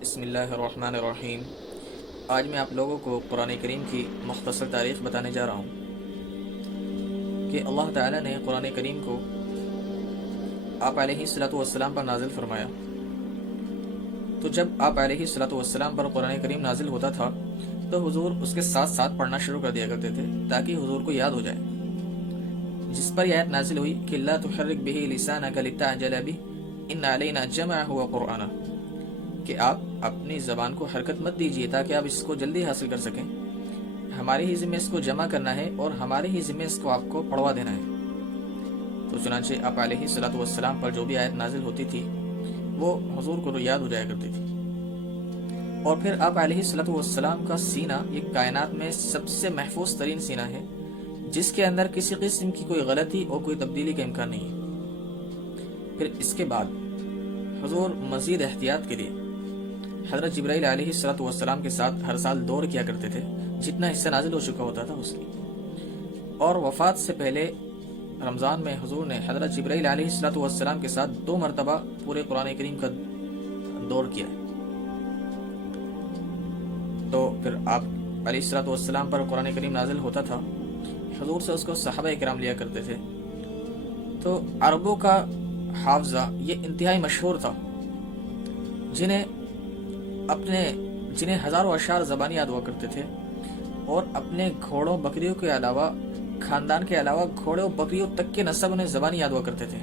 بسم اللہ الرحمن الرحیم۔ آج میں آپ لوگوں کو قرآن کریم کی مختصر تاریخ بتانے جا رہا ہوں کہ اللہ تعالیٰ نے قرآن کریم کو آپ علیہ الصلوۃ والسلام پر نازل فرمایا۔ تو جب آپ علیہ الصلوۃ والسلام پر قرآن کریم نازل ہوتا تھا تو حضور اس کے ساتھ ساتھ پڑھنا شروع کر دیا کرتے تھے تاکہ حضور کو یاد ہو جائے، جس پر یہ آیت نازل ہوئی کہ لا تحرک به لسانک لتعجل به ان علینا جمعہ وقرآنہ، کہ آپ اپنی زبان کو حرکت مت دیجیے تاکہ آپ اس کو جلدی حاصل کر سکیں، ہمارے ہی ذمہ اس کو جمع کرنا ہے اور ہمارے ہی ذمہ اس کو آپ کو پڑھوا دینا ہے۔ تو چنانچہ آپ علیہ الصلوۃ والسلام پر جو بھی آیت نازل ہوتی تھی وہ حضور کو یاد ہو جایا کرتی تھی۔ اور پھر آپ علیہ الصلوۃ والسلام کا سینہ یہ کائنات میں سب سے محفوظ ترین سینہ ہے، جس کے اندر کسی قسم کی کوئی غلطی اور کوئی تبدیلی کا امکان نہیں ہے۔ پھر اس کے بعد حضور مزید احتیاط کے لیے حضرت جبرائیل علیہ الصلوۃ والسلام کے ساتھ ہر سال دور کیا کرتے تھے، جتنا حصہ نازل ہو چکا ہوتا تھا اس کی۔ اور وفات سے پہلے رمضان میں حضور نے حضرت جبرائیل علیہ الصلوۃ والسلام کے ساتھ 2 مرتبہ پورے قرآن کریم کا دور کیا ہے۔ تو پھر آپ علیہ الصلوۃ والسلام پر قرآن کریم نازل ہوتا تھا، حضور سے اس کو صحابہ کرام لیا کرتے تھے۔ تو عربوں کا حافظہ یہ انتہائی مشہور تھا، جنہیں ہزاروں اشعار زبانی یاد ہوا کرتے تھے، اور اپنے گھوڑوں بکریوں کے علاوہ خاندان کے علاوہ گھوڑوں بکریوں تک کے نسب انہیں زبانی یاد ہوا کرتے تھے۔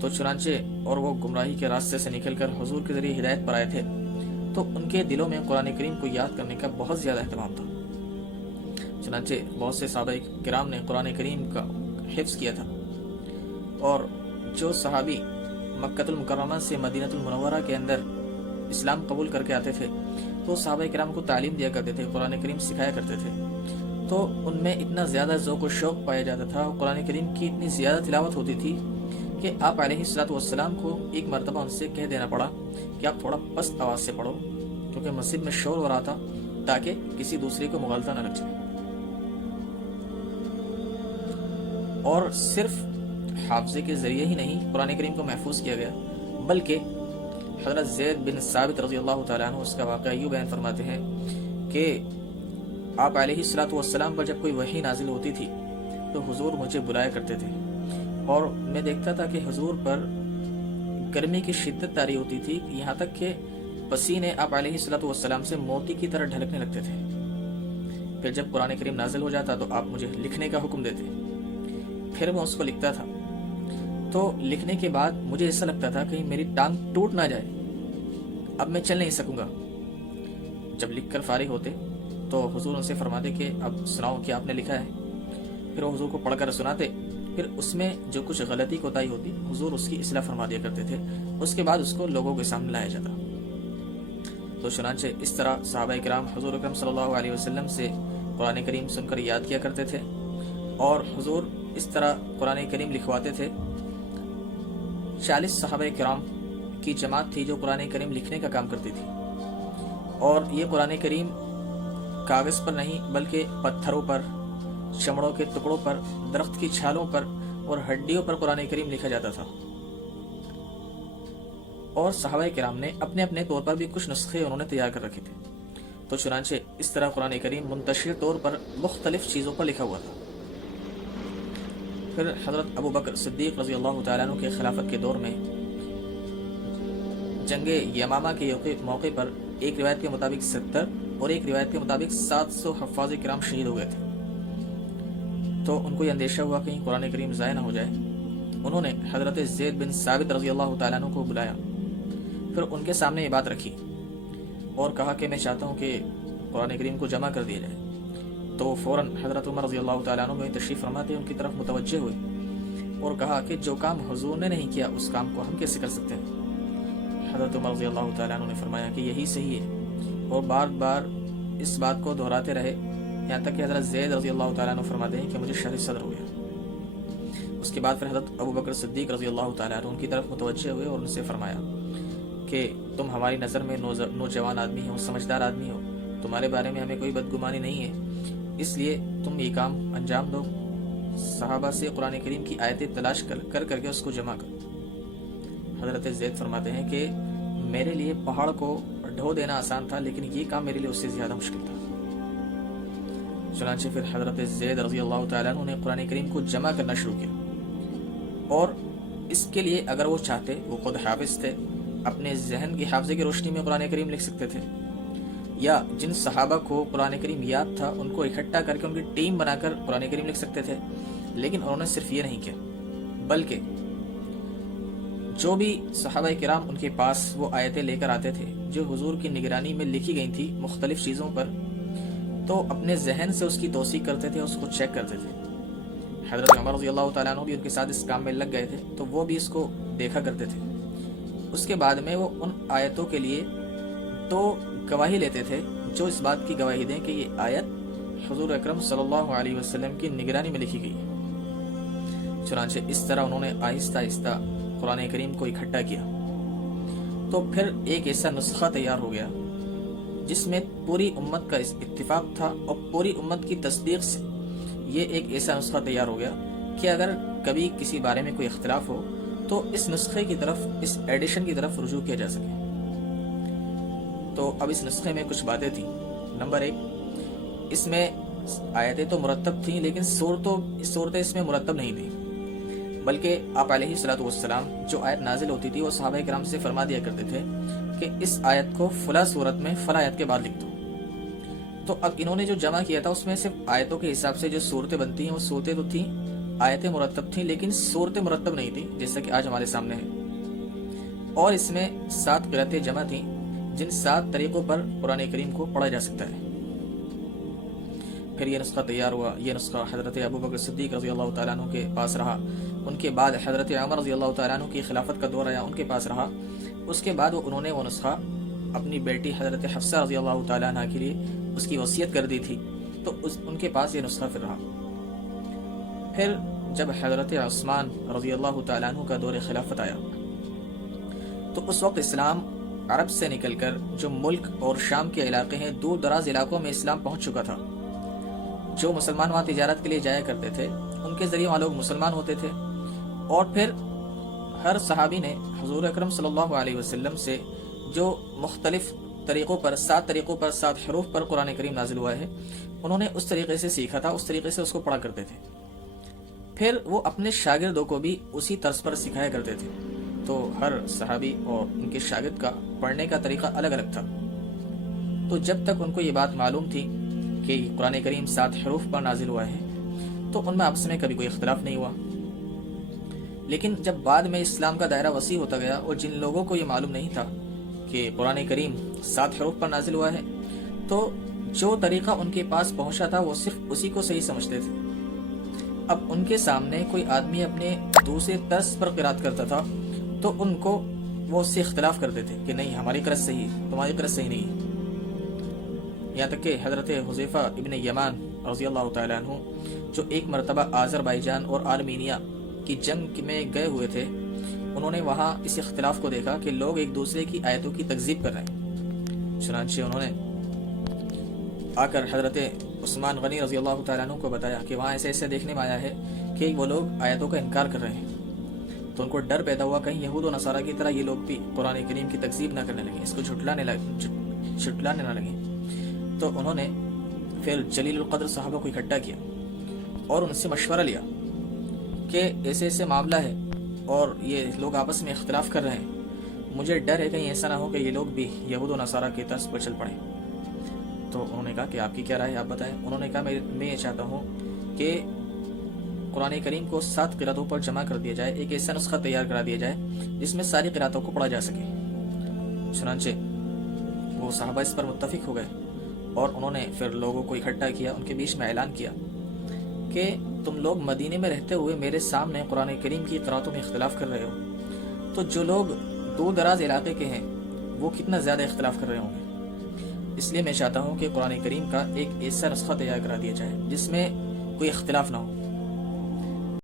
تو چنانچہ اور وہ گمراہی کے راستے سے نکل کر حضور کے ذریعے ہدایت پر آئے تھے، تو ان کے دلوں میں قرآن کریم کو یاد کرنے کا بہت زیادہ اہتمام تھا۔ چنانچہ بہت سے صحابہ کرام نے قرآن کریم کا حفظ کیا تھا، اور جو صحابی مکۃ المکرمہ سے مدینہ المنورہ کے اندر اسلام قبول کر کے آتے تھے تو صحابہ کرام کو تعلیم دیا کرتے تھے، قرآن کریم سکھایا کرتے تھے۔ تو ان میں اتنا زیادہ ذوق و شوق پایا جاتا تھا، قرآن کریم کی اتنی زیادہ تلاوت ہوتی تھی کہ آپ علیہ الصلوۃ والسلام کو ایک مرتبہ ان سے کہہ دینا پڑا کہ آپ تھوڑا پست آواز سے پڑھو، کیونکہ مسجد میں شور ہو رہا تھا، تاکہ کسی دوسرے کو مغالطہ نہ لگ جائے۔ اور صرف حافظے کے ذریعے ہی نہیں قرآن کریم کو محفوظ کیا گیا، بلکہ حضرت زید بن ثابت رضی اللہ تعالیٰ عنہ اس کا واقعہ یوں بیان فرماتے ہیں کہ آپ علیہ الصلوۃ والسلام پر جب کوئی وحی نازل ہوتی تھی تو حضور مجھے بلایا کرتے تھے، اور میں دیکھتا تھا کہ حضور پر گرمی کی شدت طاری ہوتی تھی، یہاں تک کہ پسینے آپ علیہ الصلوۃ والسلام سے موتی کی طرح ڈھلکنے لگتے تھے۔ پھر جب قرآن کریم نازل ہو جاتا تو آپ مجھے لکھنے کا حکم دیتے، پھر میں اس کو لکھتا تھا۔ تو لکھنے کے بعد مجھے ایسا لگتا تھا کہ میری ٹانگ ٹوٹ نہ جائے، اب میں چل نہیں سکوں گا۔ جب لکھ کر فارغ ہوتے تو حضور ان سے فرماتے کہ اب سناؤ کیا آپ نے لکھا ہے۔ پھر وہ حضور کو پڑھ کر سناتے، پھر اس میں جو کچھ غلطی کوتاہی ہوتی حضور اس کی اصلاح فرما دیا کرتے تھے، اس کے بعد اس کو لوگوں کے سامنے لایا جاتا۔ تو چنانچہ اس طرح صحابہ کرام حضور اکرم صلی اللہ علیہ وسلم سے قرآن کریم سن کر یاد کیا کرتے تھے، اور حضور اس طرح قرآن کریم لکھواتے تھے۔ 40 صحابہ کرام کی جماعت تھی جو قرآن کریم لکھنے کا کام کرتی تھی، اور یہ قرآن کریم کاغذ پر نہیں بلکہ پتھروں پر، چمڑوں کے ٹکڑوں پر، درخت کی چھالوں پر اور ہڈیوں پر قرآن کریم لکھا جاتا تھا۔ اور صحابہ کرام نے اپنے اپنے طور پر بھی کچھ نسخے انہوں نے تیار کر رکھے تھے۔ تو چنانچہ اس طرح قرآن کریم منتشر طور پر مختلف چیزوں پر لکھا ہوا تھا۔ پھر حضرت ابو بکر صدیق رضی اللہ تعالیٰ عنہ کے خلافت کے دور میں جنگ یمامہ کے موقع پر ایک روایت کے مطابق 70 اور ایک روایت کے مطابق 700 حفاظ کرام شہید ہو گئے تھے۔ تو ان کو یہ اندیشہ ہوا کہیں قرآن کریم ضائع نہ ہو جائے۔ انہوں نے حضرت زید بن ثابت رضی اللہ تعالیٰ عنہ کو بلایا، پھر ان کے سامنے یہ بات رکھی اور کہا کہ میں چاہتا ہوں کہ قرآن کریم کو جمع کر دیا جائے۔ تو فوراً حضرت عمر رضی اللہ تعالیٰ عنہ میں تشریف فرماتے ان کی طرف متوجہ ہوئے اور کہا کہ جو کام حضور نے نہیں کیا اس کام کو ہم کیسے کر سکتے ہیں۔ حضرت عمر رضی اللہ تعالیٰ عنہ نے فرمایا کہ یہی صحیح ہے، اور بار بار اس بات کو دہراتے رہے، یہاں تک کہ حضرت زید رضی اللہ تعالیٰ عنہ فرماتے ہیں کہ مجھے شرح صدر ہو گیا۔ اس کے بعد پھر حضرت ابو بکر صدیق رضی اللہ تعالیٰ عنہ ان کی طرف متوجہ ہوئے اور ان سے فرمایا کہ تم ہماری نظر میں نوجوان آدمی ہو، سمجھدار آدمی ہو، تمہارے بارے میں ہمیں کوئی بدگمانی نہیں ہے، اس لیے تم یہ کام انجام دو، صحابہ سے قرآن کریم کی آیتیں تلاش کر کے اس کو جمع کرو۔ حضرت زید فرماتے ہیں کہ میرے لیے پہاڑ کو ڈھو دینا آسان تھا، لیکن یہ کام میرے لیے اس سے زیادہ مشکل تھا۔ چنانچہ پھر حضرت زید رضی اللہ تعالیٰ عنہ نے قرآن کریم کو جمع کرنا شروع کیا، اور اس کے لیے اگر وہ چاہتے، وہ خود حافظ تھے، اپنے ذہن کی حافظے کی روشنی میں قرآن کریم لکھ سکتے تھے، یا جن صحابہ کو قرآن کریم یاد تھا ان کو اکٹھا کر کے ان کی ٹیم بنا کر قرآن کریم لکھ سکتے تھے، لیکن انہوں نے صرف یہ نہیں کیا، بلکہ جو بھی صحابہ کرام ان کے پاس وہ آیتیں لے کر آتے تھے جو حضور کی نگرانی میں لکھی گئی تھی مختلف چیزوں پر، تو اپنے ذہن سے اس کی توثیق کرتے تھے، اس کو چیک کرتے تھے۔ حضرت عمر رضی اللہ تعالیٰ عنہ بھی ان کے ساتھ اس کام میں لگ گئے تھے، تو وہ بھی اس کو دیکھا کرتے تھے۔ اس کے بعد میں وہ ان آیتوں کے لیے تو گواہی لیتے تھے جو اس بات کی گواہی دیں کہ یہ آیت حضور اکرم صلی اللہ علیہ وسلم کی نگرانی میں لکھی گئی ہے۔ چنانچہ اس طرح انہوں نے آہستہ آہستہ قرآن کریم کو اکٹھا کیا، تو پھر ایک ایسا نسخہ تیار ہو گیا جس میں پوری امت کا اتفاق تھا، اور پوری امت کی تصدیق سے یہ ایک ایسا نسخہ تیار ہو گیا کہ اگر کبھی کسی بارے میں کوئی اختلاف ہو تو اس نسخے کی طرف، اس ایڈیشن کی طرف رجوع کیا جا سکے۔ تو اب اس نسخے میں کچھ باتیں تھیں۔ نمبر 1، اس میں آیتیں تو مرتب تھیں، لیکن صورتیں اس میں مرتب نہیں تھیں، بلکہ آپ علیہ الصلوۃ والسلام جو آیت نازل ہوتی تھی وہ صحابہ کرام سے فرما دیا کرتے تھے کہ اس آیت کو فلاں صورت میں فلاں آیت کے بعد لکھ دو۔ تو اب انہوں نے جو جمع کیا تھا اس میں صرف آیتوں کے حساب سے جو صورتیں بنتی ہیں وہ صورتیں تو تھیں، آیتیں مرتب تھیں، لیکن صورتیں مرتب نہیں تھیں، جیسا کہ آج ہمارے سامنے ہے۔ اور اس میں 7 قرأتیں جمع تھیں جن 7 طریقوں پر قرآن کریم کو پڑھا جا سکتا ہے۔ پھر یہ نسخہ تیار ہوا، یہ نسخہ حضرت ابوبکر صدیق رضی اللہ تعالیٰ عنہ کے پاس رہا، ان کے بعد حضرت عمر رضی اللہ تعالیٰ عنہ کی خلافت کا دور آیا، ان کے پاس رہا۔ اس کے بعد انہوں نے وہ نسخہ اپنی بیٹی حضرت حفصہ رضی اللہ تعالیٰ عنہ کے لیے اس کی وصیت کر دی تھی، تو ان کے پاس یہ نسخہ پھر رہا۔ پھر جب حضرت عثمان رضی اللہ تعالیٰ عنہ کا دور خلافت آیا تو اس وقت اسلام عرب سے نکل کر جو ملک اور شام کے علاقے ہیں، دور دراز علاقوں میں اسلام پہنچ چکا تھا۔ جو مسلمان وہاں تجارت کے لیے جایا کرتے تھے ان کے ذریعے وہاں لوگ مسلمان ہوتے تھے، اور پھر ہر صحابی نے حضور اکرم صلی اللہ علیہ وسلم سے جو مختلف طریقوں پر 7 طریقوں پر 7 حروف پر قرآن کریم نازل ہوا ہے، انہوں نے اس طریقے سے سیکھا تھا، اس طریقے سے اس کو پڑھا کرتے تھے۔ پھر وہ اپنے شاگردوں کو بھی اسی طرز پر سکھایا کرتے تھے، تو ہر صحابی اور ان کے شاگرد کا پڑھنے کا طریقہ الگ الگ تھا۔ تو جب تک ان کو یہ بات معلوم تھی کہ قرآن کریم 7 حروف پر نازل ہوا ہے تو ان میں آپس میں کبھی کوئی اختلاف نہیں ہوا۔ لیکن جب بعد میں اسلام کا دائرہ وسیع ہوتا گیا اور جن لوگوں کو یہ معلوم نہیں تھا کہ قرآن کریم 7 حروف پر نازل ہوا ہے، تو جو طریقہ ان کے پاس پہنچا تھا وہ صرف اسی کو صحیح سمجھتے تھے۔ اب ان کے سامنے کوئی آدمی اپنے دوسرے طرز پر قرات کرتا تھا تو ان کو وہ اس سے اختلاف کرتے تھے کہ نہیں، ہماری قرات صحیح ہے، تمہاری قرات صحیح نہیں ہے۔ یہاں تک کہ حضرت حذیفہ ابن یمان رضی اللہ تعالیٰ عنہ جو ایک مرتبہ آذربائیجان اور آرمینیا کی جنگ میں گئے ہوئے تھے، انہوں نے وہاں اس اختلاف کو دیکھا کہ لوگ ایک دوسرے کی آیتوں کی تکذیب کر رہے ہیں۔ چنانچہ انہوں نے آ کر حضرت عثمان غنی رضی اللہ تعالیٰ عنہ کو بتایا کہ وہاں ایسے ایسے دیکھنے میں آیا ہے کہ وہ لوگ آیتوں کا انکار کر رہے ہیں۔ تو ان کو ڈر پیدا ہوا کہیں یہود و نصارہ کی طرح یہ لوگ بھی قرآن کریم کی تکذیب نہ کرنے لگیں، اس کو جھٹلانے نہ لگیں۔ تو انہوں نے پھر جلیل القدر صحابہ کو اکٹھا کیا اور ان سے مشورہ لیا کہ ایسے ایسے معاملہ ہے اور یہ لوگ آپس میں اختلاف کر رہے ہیں، مجھے ڈر ہے کہیں ایسا نہ ہو کہ یہ لوگ بھی یہود و نصارہ کی طرز پر چل پڑیں۔ تو انہوں نے کہا کہ آپ کی کیا رائے ہے، آپ بتائیں۔ انہوں نے کہا میں یہ چاہتا ہوں کہ قرآن کریم کو 7 قراتوں پر جمع کر دیا جائے، ایک ایسا نسخہ تیار کرا دیا جائے جس میں ساری قراتوں کو پڑھا جا سکے۔ چنانچہ وہ صحابہ اس پر متفق ہو گئے اور انہوں نے پھر لوگوں کو اکٹھا کیا، ان کے بیچ میں اعلان کیا کہ تم لوگ مدینے میں رہتے ہوئے میرے سامنے قرآن کریم کی قراتوں میں اختلاف کر رہے ہو، تو جو لوگ دور دراز علاقے کے ہیں وہ کتنا زیادہ اختلاف کر رہے ہوں گے۔ اس لیے میں چاہتا ہوں کہ قرآن کریم کا ایک ایسا نسخہ تیار کرا دیا جائے جس میں کوئی اختلاف نہ ہو۔